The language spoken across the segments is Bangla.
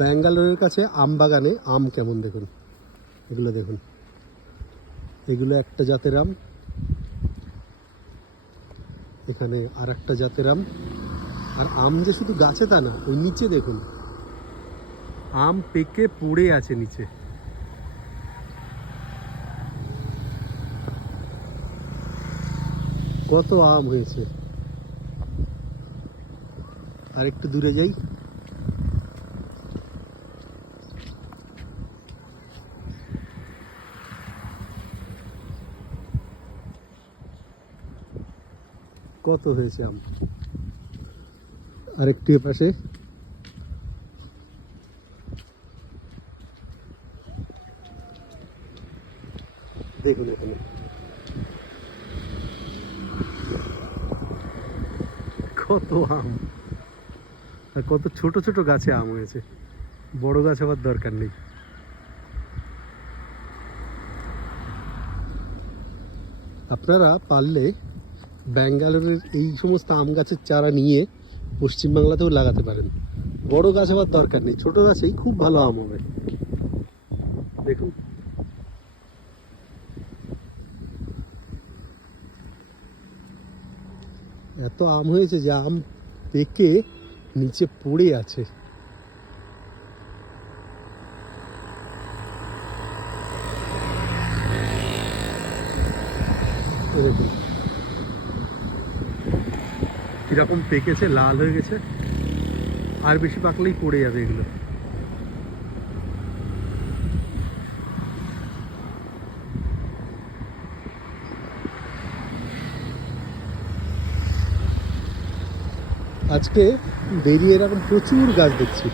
ব্যাঙ্গালোরের কাছে আম বাগানে আম কেমন দেখুন, এগুলো দেখুন, এগুলো একটা জাতের আম, এখানে আর একটা জাতের আম। আর আম যে শুধু গাছে তা না, ওই নিচে দেখুন আম পেকে পড়ে আছে নিচে। কত আম হয়েছে। আর একটু দূরে যাই, কত হয়েছে আম। আর একটু এপাশে দেখুন, এখানে কত আম। আর কত ছোট ছোট গাছে আম হয়েছে, বড় গাছ হওয়ার দরকার নেই। আপনারা পারলে ব্যাঙ্গালোরের এই সমস্ত আম গাছের চারা নিয়ে পশ্চিমবাংলাতেও লাগাতে পারেন। বড় গাছ হওয়ার দরকার নেই, ছোট গাছেই খুব ভালো আম হবে। দেখুন এত আম হয়েছে যে আম পেকে নিচে পড়ে আছে। দেখুন কিরকম পেকেছে, লাল হয়ে গেছে। আর বেশি পাকলেই পড়ে যাবে এগুলো। আজকে বেরিয়ে এরকম প্রচুর গাছ দেখছি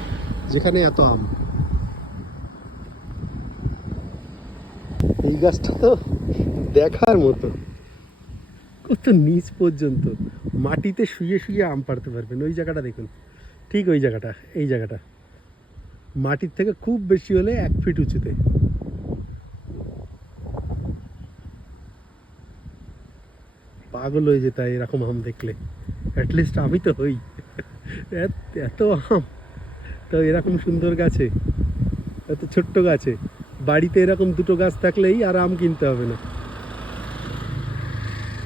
যেখানে এত আম। এই গাছটা তো দেখার মতো, কত নিচ পর্যন্ত মাটিতে শুয়ে শুয়ে আম পাড়তে পারবেন। ওই জায়গাটা দেখুন, ঠিক ওই জায়গাটা, এই জায়গাটা মাটির থেকে খুব বেশি হলে 1 ফিট উঁচুতে। পাগল হয়ে যেত এরকম আম দেখলে। অ্যাটলিস্ট আমি তো হই। এত আম, তো এরকম সুন্দর গাছে, এত ছোট্ট গাছে বাড়িতে এরকম দুটো গাছ থাকলেই আর আম কিনতে হবে না।